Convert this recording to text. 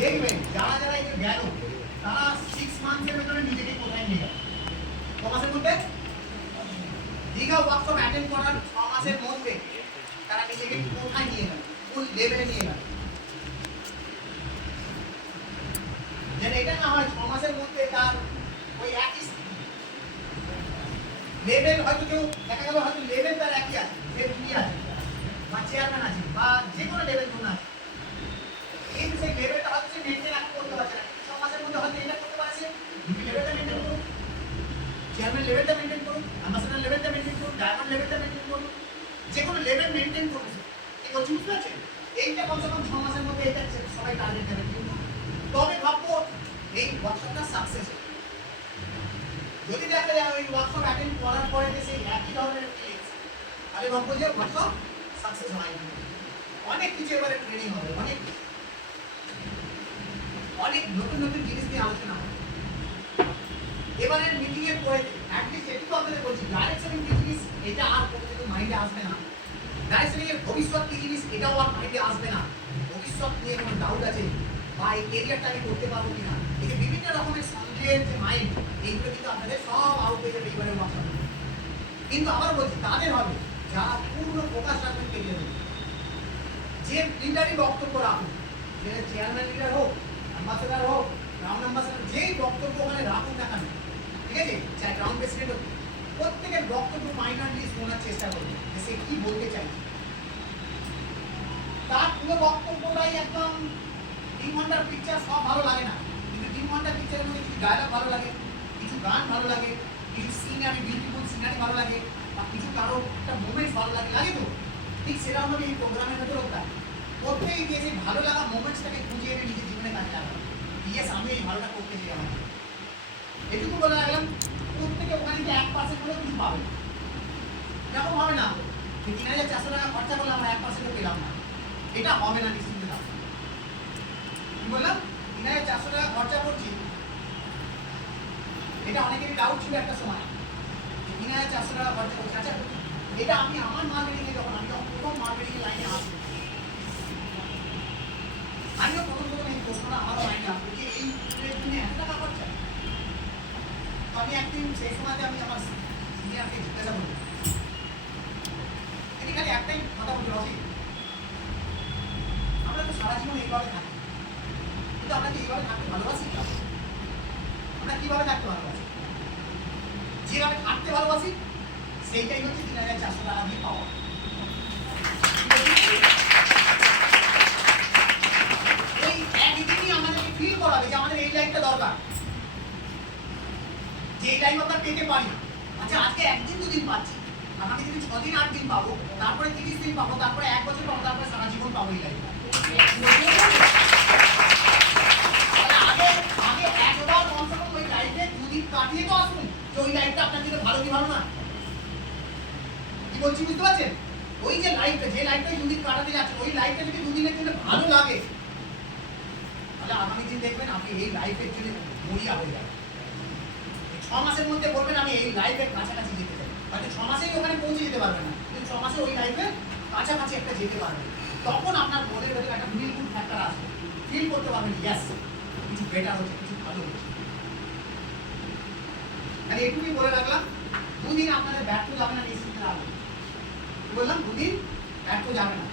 দেখবেন যারা যারা এই গেল তারা 6 মান্থের ভেতরে নিজেকে কোথায় নিয়ে গেল। ক মাসের মধ্যে দীঘা ওয়ার্কশপ অ্যাটেন্ড করার 6 মাসের মধ্যে তারা নিজেকে কোথায় নিয়ে গেল, কোন লেভেলে নিয়ে গেল। যেন এটা না হয় 6 মাসের মধ্যে তার ওই একই লেভেল, হয়তো কেউ দেখা গেল হয়তো লেভেল তার একই আছে, সেফটি আছে বা চেয়ারম্যান আছে বা যে কোনো লেভেল কোন আছে, কিন্তু সেই লেভেলটা হয়তো সে মেনটেন করতে পারছে না। 6 মাসের মধ্যে হয়তো এটা করতে পারছে, ডিপি লেভেলটা মেনটেন করুন, চেয়ারম্যান লেভেলটা মেনটেন করুন, অ্যাম্বাসেডর লেভেলটা মেনটেন করুন, ডায়মন্ড লেভেলটা মেনটেন করুন, যে কোনো লেভেল মেনটেন করুন। ঠিক আছে, বুঝতে পারছেন? এইটা কমসে কম 6 মাসের মধ্যে এটা সবাই টার্গেট দেবে, কিন্তু তবে ভাববো এই ওয়ার্কশপটা সাকসেস হবে। যদি দেখা যায় ওই ওয়ার্কশপ অ্যাটেন্ড করার পরে যে সেই একই ধরনের ফিলিংস, তাহলে ভাববো যে ওয়ার্কশপ সাকসেস হয়নি। অনেক কিছু এবারে ট্রেনিং হবে, অনেক অনেক নতুন নতুন জিনিস নিয়ে আলোচনা হবে এবারের মিটিং এর পরে। অ্যাটলিস্ট এটুকু আপনাদের বলছি, ডাইরেক্ট সেলিং কি জিনিস এটা আর কোনোদিনও মাইন্ডে আসবে না। ডাইরেক্ট সেলিং এর ভবিষ্যৎ কি জিনিস এটাও আর মাইন্ডে আসবে না। ভবিষ্যৎ নিয়ে কোনো ডাউট আছে বা এই ক্যারিয়ারটা আমি করতে পারবো কিনা, এই বিভিন্ন রকমের সন্দেহের যে মাইন্ড, এইগুলো কিন্তু আপনাদের সব আউট হয়ে যাবে এইবারের ওয়ার্কশপ। কিন্তু আবার বলছি তাদের হবে যারা পূর্ণ ফোকাস রাখবেন ক্যারিয়ারে, যে লিডারই বক্তব্য রাখুন, যে চেয়ারম্যান লিডার হোক, অ্যাম্বাসেডার হোক, গ্রাউন্ড অ্যাম্বাসেডার, যেই বক্তব্য ওখানে রাখুন না কেন, ঠিক আছে, চাই গ্রাউন্ড প্রেসিডেন্ট হোক, প্রত্যেকের বক্তব্য মাইনারলি শোনার চেষ্টা করবে যে সে কি বলতে চাইছে। তার পুরো বক্তব্যটাই একদম 3 ঘন্টার পিকচার সব ভালো লাগে না, কিন্তু 3 ঘন্টার পিকচারের মধ্যে কিছু ডায়লগ ভালো লাগে, কিছু গান ভালো লাগে, কিছু সিনারি, বিউটিফুল সিনারি ভালো লাগে, বা কিছু কারো একটা মোমেন্টস ভালো লাগে, লাগে তো ঠিক সেরকম ভাবে এই প্রোগ্রামের ভেতরে ওটা প্রত্যেকেই গিয়ে সেই ভালো লাগা মোমেন্টসটাকে খুঁজে এনে নিজের জীবনে কাজে লাগানো। ইয়েস, আমি এই ভালোটা করতে চাই। আমার এটুকু বলে রাখলাম, প্রত্যেকে ওখানে গিয়ে 1% হলেও কিছু পাবে। এরকম হবে না যে 3,400 টাকা খরচা করলে আমরা 1%ও পেলাম না, এটা হবে না নিশ্চিন্তে থাকবো। কি বললাম, 3,400 টাকা খরচা করছি, এটা অনেকেরই ডাউট ছিল একটা সময়, 3,400 টাকা খরচা করছি। আচ্ছা, এটা আমি আমার মার্কেটিংয়ে যখন প্রথম মার্কেটিং লাইনে আসবো, আমিও প্রথম এই প্রশ্নটা আমারও মাইন্ডে আসবে যে এই জন্য এত টাকা খরচা। তো আমি একদিন সেই সময়তে আমি আমার সিনিয়রকে জিজ্ঞাসা করলাম, তিনি খালি একটাই কথা বলতে রসি, আমরা তো সারা জীবন এইভাবে থাকি, কিন্তু আমরা কি এইভাবে থাকতে ভালোবাসি? আমরা কিভাবে থাকতে ভালোবাসি? যেভাবে থাকতে ভালোবাসি সেইটাই হচ্ছে 3,400 টাকা দিয়ে পাওয়া। ওই একদিনই আমাদেরকে ফিল করাবে যে আমাদের এই লাইফটা দরকার, যে এই লাইফ আমরা পেতে পারি। আচ্ছা, আজকে একদিন দুদিন পাচ্ছি, আমাকে যদি 6 দিন 8 দিন পাবো, তারপরে 30 দিন পাবো, তারপরে 1 বছর পাবো, তারপরে সারা জীবন পাবো এই লাইফটা। আগে আগে একবার কমসে কম ওই লাইফে 2 দিন কাটিয়ে তো আসুন যে ওই লাইফটা আপনার জন্য ভালো কি ভালো না। কি বলছি বুঝতে পারছেন? ওই যে লাইফটা, যে লাইফটা 2 দিন কাটাতে যাচ্ছেন, ওই লাইফটা যদি 2 দিনের জন্য ভালো লাগে, তাহলে আগামী দিন দেখবেন আপনি এই লাইফের জন্য মরিয়া হয়ে যাবেন। 6 মাসের মধ্যে বলবেন আমি এই লাইফের কাছাকাছি যেতে চাই, হয়তো 6 মাসেই ওখানে পৌঁছে যেতে পারবেন না, কিন্তু 6 মাসে ওই লাইফের কাছাকাছি একটা যেতে পারবেন। তখন আপনার মনের ভেতরে একটা ফিল গুড ফ্যাক্টর আসবে, ফিল করতে পারবেন ইয়েস কিছু বেটার হচ্ছে, কিছু ভালো হচ্ছে। মানে এটুকুই বলে রাখলাম, 2 দিন আপনাদের ব্যর্থ যাবে না নিশ্চিত রাখবেন। বললাম 2 দিন ব্যর্থ যাবে না।